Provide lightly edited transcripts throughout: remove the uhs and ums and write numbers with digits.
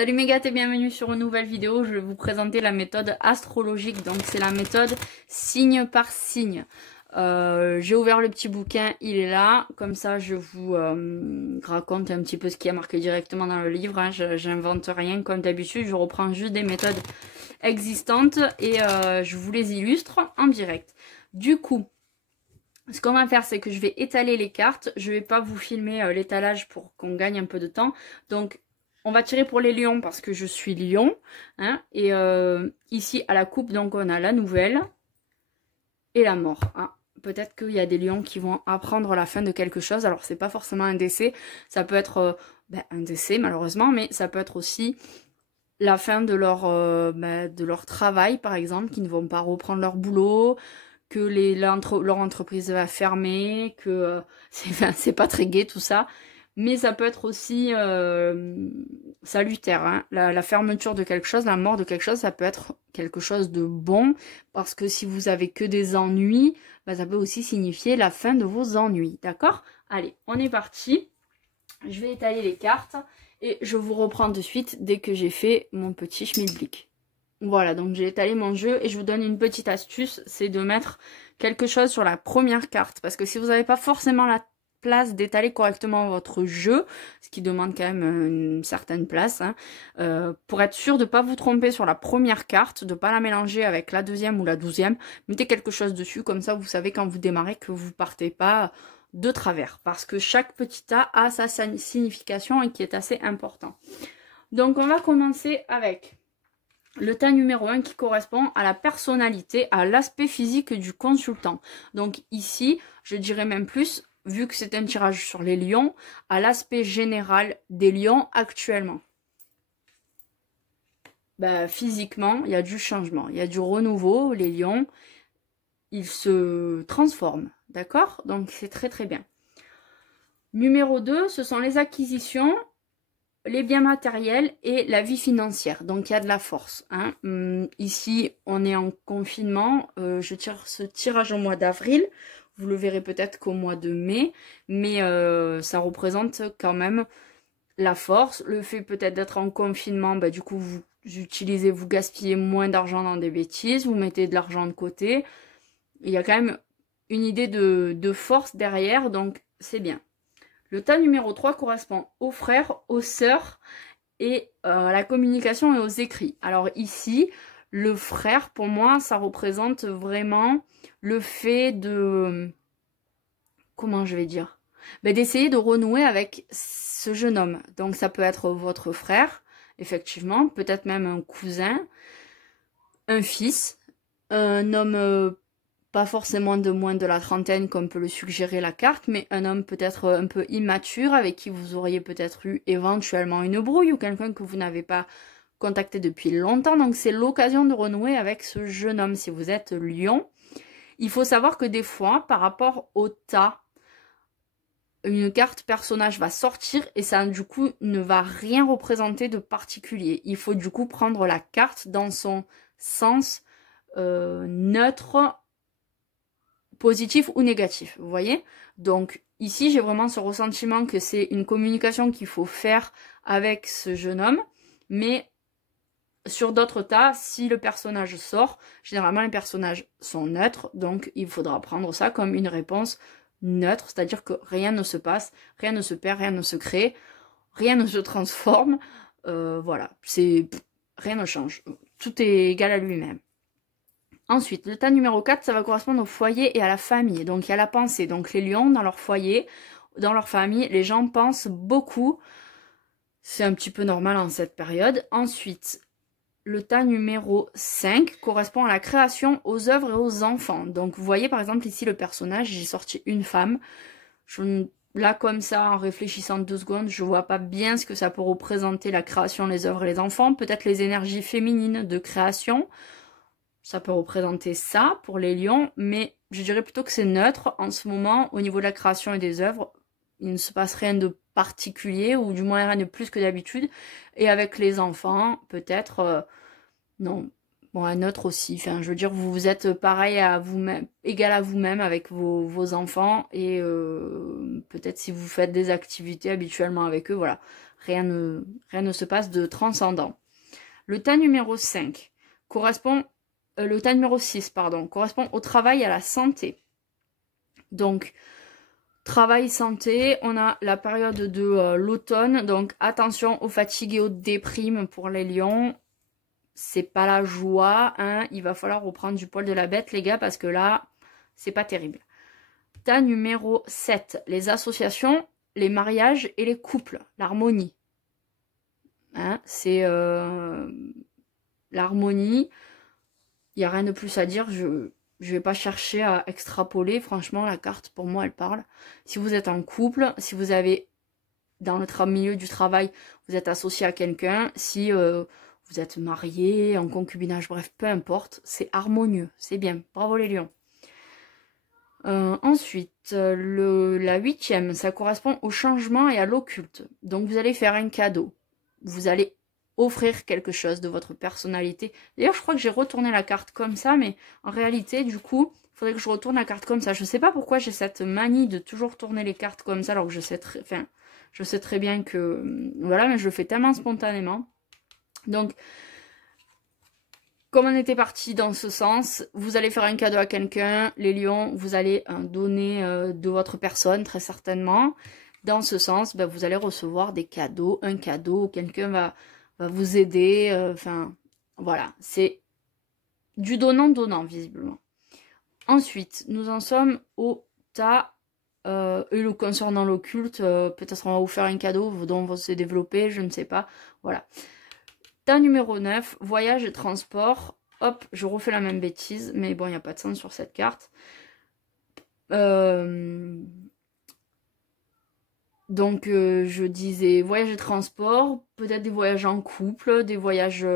Salut mes gars et bienvenue sur une nouvelle vidéo. Je vais vous présenter la méthode astrologique. Donc c'est la méthode signe par signe. J'ai ouvert le petit bouquin, il est là. Comme ça je vous raconte un petit peu ce qui est marqué directement dans le livre. Hein. J'invente rien comme d'habitude. Je reprends juste des méthodes existantes et je vous les illustre en direct. Du coup, ce qu'on va faire, c'est que je vais étaler les cartes. Je vais pas vous filmer l'étalage pour qu'on gagne un peu de temps. Donc on va tirer pour les lions parce que je suis lion. Hein, et ici, à la coupe, donc on a la nouvelle et la mort. Hein. Peut-être qu'il y a des lions qui vont apprendre la fin de quelque chose. Alors, c'est pas forcément un décès. Ça peut être un décès, malheureusement. Mais ça peut être aussi la fin de leur travail, par exemple. Qui ne vont pas reprendre leur boulot. Que leur entreprise va fermer. Que c'est pas très gai tout ça. Mais ça peut être aussi salutaire. Hein. La fermeture de quelque chose, la mort de quelque chose, ça peut être quelque chose de bon. Parce que si vous avez que des ennuis, bah, ça peut aussi signifier la fin de vos ennuis. D'accord? Allez, on est parti. Je vais étaler les cartes. Et je vous reprends de suite dès que j'ai fait mon petit schmilblick. Voilà, donc j'ai étalé mon jeu. Et je vous donne une petite astuce. C'est de mettre quelque chose sur la première carte. Parce que si vous n'avez pas forcément la place d'étaler correctement votre jeu, ce qui demande quand même une certaine place, hein, pour être sûr de ne pas vous tromper sur la première carte, de ne pas la mélanger avec la deuxième ou la 12e, mettez quelque chose dessus, comme ça vous savez quand vous démarrez que vous partez pas de travers, parce que chaque petit A a sa signification et qui est assez important. Donc on va commencer avec le tas numéro 1 qui correspond à la personnalité, à l'aspect physique du consultant. Donc ici, je dirais même plus, vu que c'est un tirage sur les lions, à l'aspect général des lions actuellement. Ben, physiquement, il y a du changement, il y a du renouveau. Les lions, ils se transforment, d'accord? Donc c'est très très bien. Numéro 2, ce sont les acquisitions, les biens matériels et la vie financière. Donc il y a de la force. Hein. Ici, on est en confinement. Je tire ce tirage au mois d'avril. Vous le verrez peut-être qu'au mois de mai. Mais ça représente quand même la force. Le fait peut-être d'être en confinement, bah, du coup, vous gaspillez moins d'argent dans des bêtises. Vous mettez de l'argent de côté. Il y a quand même une idée de force derrière. Donc c'est bien. Le tas numéro 3 correspond aux frères, aux sœurs et à la communication et aux écrits. Alors ici, le frère, pour moi, ça représente vraiment le fait de... Comment je vais dire? Ben, d'essayer de renouer avec ce jeune homme. Donc ça peut être votre frère, effectivement, peut-être même un cousin, un fils, un homme... pas forcément de moins de la trentaine comme peut le suggérer la carte, mais un homme peut-être un peu immature avec qui vous auriez peut-être eu éventuellement une brouille ou quelqu'un que vous n'avez pas contacté depuis longtemps. Donc c'est l'occasion de renouer avec ce jeune homme si vous êtes lion. Il faut savoir que des fois, par rapport au tas, une carte personnage va sortir et ça du coup ne va rien représenter de particulier. Il faut du coup prendre la carte dans son sens neutre, positif ou négatif, vous voyez? Donc ici, j'ai vraiment ce ressentiment que c'est une communication qu'il faut faire avec ce jeune homme, mais sur d'autres tas, si le personnage sort, généralement les personnages sont neutres, donc il faudra prendre ça comme une réponse neutre, c'est-à-dire que rien ne se passe, rien ne se perd, rien ne se crée, rien ne se transforme, voilà, rien ne change, tout est égal à lui-même. Ensuite, le tas numéro 4, ça va correspondre au foyer et à la famille. Donc, il y a la pensée. Donc, les lions, dans leur foyer, dans leur famille, les gens pensent beaucoup. C'est un petit peu normal en cette période. Ensuite, le tas numéro 5 correspond à la création, aux œuvres et aux enfants. Donc, vous voyez, par exemple, ici, le personnage, j'ai sorti une femme. Là, comme ça, en réfléchissant 2 secondes, je vois pas bien ce que ça peut représenter, la création, les œuvres et les enfants. Peut-être les énergies féminines de création. Ça peut représenter ça pour les lions, mais je dirais plutôt que c'est neutre. En ce moment, au niveau de la création et des œuvres, il ne se passe rien de particulier, ou du moins rien de plus que d'habitude. Et avec les enfants, peut-être, non, Bon, un neutre aussi. Enfin, je veux dire, vous êtes pareil à vous-même, égal à vous-même avec vos enfants. Et peut-être si vous faites des activités habituellement avec eux, voilà. Rien ne se passe de transcendant. Le tas numéro 5 correspond... le tas numéro 6, pardon, correspond au travail et à la santé. Donc, travail, santé, on a la période de l'automne. Donc, attention aux fatigues et aux déprimes pour les lions. C'est pas la joie, hein. Il va falloir reprendre du poil de la bête, les gars, parce que là, c'est pas terrible. Tas numéro 7, les associations, les mariages et les couples, l'harmonie. Hein, c'est l'harmonie. Il n'y a rien de plus à dire. Je vais pas chercher à extrapoler. Franchement, la carte, pour moi, elle parle. Si vous êtes en couple, si vous avez, dans le milieu du travail, vous êtes associé à quelqu'un, si vous êtes marié, en concubinage, bref, peu importe, c'est harmonieux. C'est bien. Bravo les lions. Ensuite, la 8e, ça correspond au changement et à l'occulte. Donc, vous allez faire un cadeau. Vous allez offrir quelque chose de votre personnalité. D'ailleurs, je crois que j'ai retourné la carte comme ça, mais en réalité, du coup, il faudrait que je retourne la carte comme ça. Je sais pas pourquoi j'ai cette manie de toujours tourner les cartes comme ça, alors que je sais très bien que... Voilà, mais je le fais tellement spontanément. Donc, comme on était parti dans ce sens, vous allez faire un cadeau à quelqu'un. Les lions, vous allez donner de votre personne, très certainement. Dans ce sens, ben, vous allez recevoir des cadeaux, un cadeau, quelqu'un va vous aider. Enfin, voilà, c'est du donnant-donnant, visiblement. Ensuite, nous en sommes au tas, et le concernant l'occulte, peut-être on va vous faire un cadeau dont va se développer, je ne sais pas. Voilà. Tas numéro 9, voyage et transport. Hop, je refais la même bêtise, mais bon, il n'y a pas de sens sur cette carte. Donc, je disais voyage et transport, peut-être des voyages en couple, des voyages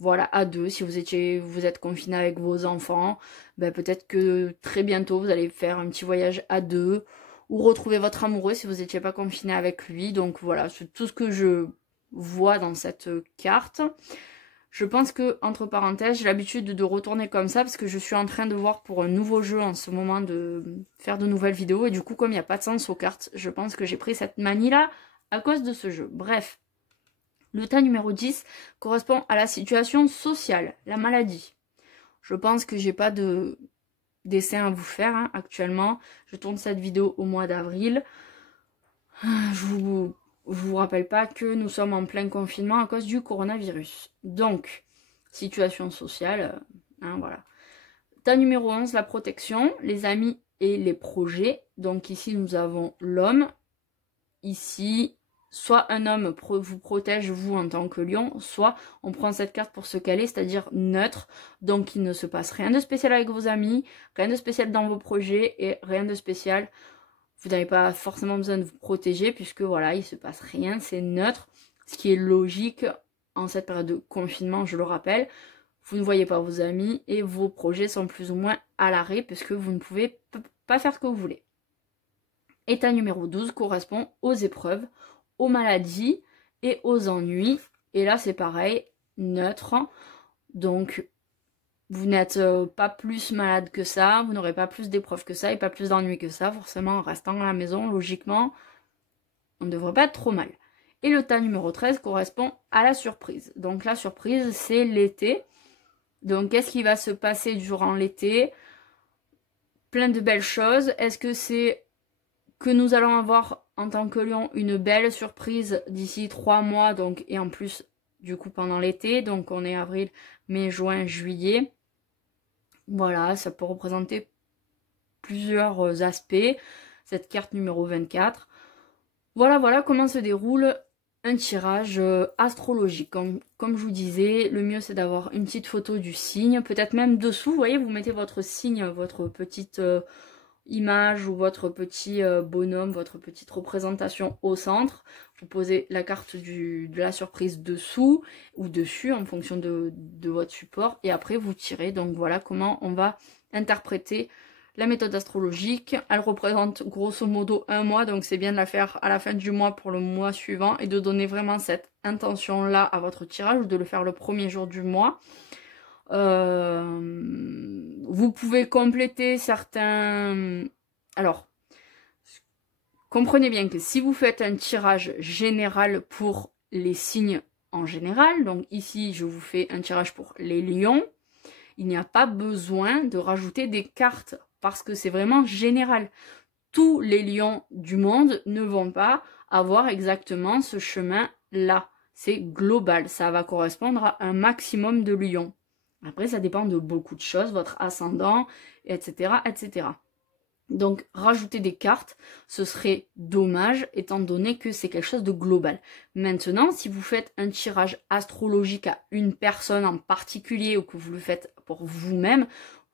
voilà, à deux. Si vous êtes confiné avec vos enfants, ben, peut-être que très bientôt, vous allez faire un petit voyage à deux ou retrouver votre amoureux si vous n'étiez pas confiné avec lui. Donc, voilà, c'est tout ce que je vois dans cette carte. Je pense que, entre parenthèses, j'ai l'habitude de retourner comme ça parce que je suis en train de voir pour un nouveau jeu en ce moment de faire de nouvelles vidéos. Et du coup, comme il n'y a pas de sens aux cartes, je pense que j'ai pris cette manie-là à cause de ce jeu. Bref, le tas numéro 10 correspond à la situation sociale, la maladie. Je pense que j'ai pas de dessin à vous faire hein, actuellement. Je tourne cette vidéo au mois d'avril. Je vous rappelle pas que nous sommes en plein confinement à cause du coronavirus. Donc, situation sociale, hein, voilà. Tas numéro 11, la protection, les amis et les projets. Donc ici, nous avons l'homme. Ici, soit un homme vous protège, vous, en tant que lion, soit on prend cette carte pour se caler, c'est-à-dire neutre. Donc, il ne se passe rien de spécial avec vos amis, rien de spécial dans vos projets et rien de spécial. Vous n'avez pas forcément besoin de vous protéger puisque voilà, il ne se passe rien, c'est neutre. Ce qui est logique en cette période de confinement, je le rappelle. Vous ne voyez pas vos amis et vos projets sont plus ou moins à l'arrêt puisque vous ne pouvez pas faire ce que vous voulez. État numéro 12 correspond aux épreuves, aux maladies et aux ennuis. Et là, c'est pareil, neutre. Donc, vous n'êtes pas plus malade que ça, vous n'aurez pas plus d'épreuves que ça et pas plus d'ennuis que ça. Forcément, en restant à la maison, logiquement, on ne devrait pas être trop mal. Et le tas numéro 13 correspond à la surprise. Donc la surprise, c'est l'été. Donc qu'est-ce qui va se passer durant l'été? Plein de belles choses. Est-ce que c'est que nous allons avoir en tant que lion une belle surprise d'ici 3 mois donc, et en plus du coup pendant l'été. Donc on est avril, mai, juin, juillet. Voilà, ça peut représenter plusieurs aspects. Cette carte numéro 24. Voilà comment se déroule un tirage astrologique. Comme je vous disais, le mieux c'est d'avoir une petite photo du signe, peut-être même dessous, vous voyez, vous mettez votre signe, votre petite image ou votre petit bonhomme, votre petite représentation au centre. Vous posez la carte de la surprise dessous ou dessus en fonction de votre support et après vous tirez. Donc voilà comment on va interpréter la méthode astrologique. Elle représente grosso modo un mois, donc c'est bien de la faire à la fin du mois pour le mois suivant et de donner vraiment cette intention-là à votre tirage ou de le faire le premier jour du mois. Vous pouvez compléter certains... Alors, comprenez bien que si vous faites un tirage général pour les signes en général, donc ici je vous fais un tirage pour les lions, il n'y a pas besoin de rajouter des cartes parce que c'est vraiment général. Tous les lions du monde ne vont pas avoir exactement ce chemin-là. C'est global, ça va correspondre à un maximum de lions. Après, ça dépend de beaucoup de choses, votre ascendant, etc., etc. Donc, rajouter des cartes, ce serait dommage, étant donné que c'est quelque chose de global. Maintenant, si vous faites un tirage astrologique à une personne en particulier, ou que vous le faites pour vous-même,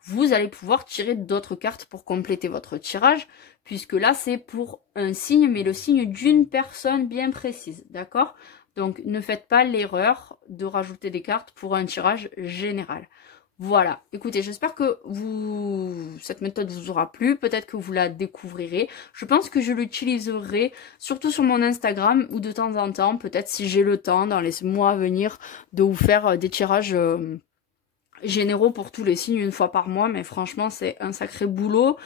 vous allez pouvoir tirer d'autres cartes pour compléter votre tirage, puisque là, c'est pour un signe, mais le signe d'une personne bien précise, d'accord ? Donc, ne faites pas l'erreur de rajouter des cartes pour un tirage général. Voilà, écoutez, j'espère que cette méthode vous aura plu, peut-être que vous la découvrirez. Je pense que je l'utiliserai surtout sur mon Instagram ou de temps en temps, peut-être si j'ai le temps dans les mois à venir de vous faire des tirages généraux pour tous les signes une fois par mois, mais franchement c'est un sacré boulot.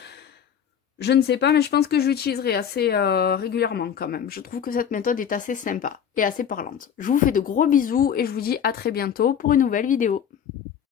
Je ne sais pas, mais je pense que je l'utiliserai assez régulièrement quand même. Je trouve que cette méthode est assez sympa et assez parlante. Je vous fais de gros bisous et je vous dis à très bientôt pour une nouvelle vidéo.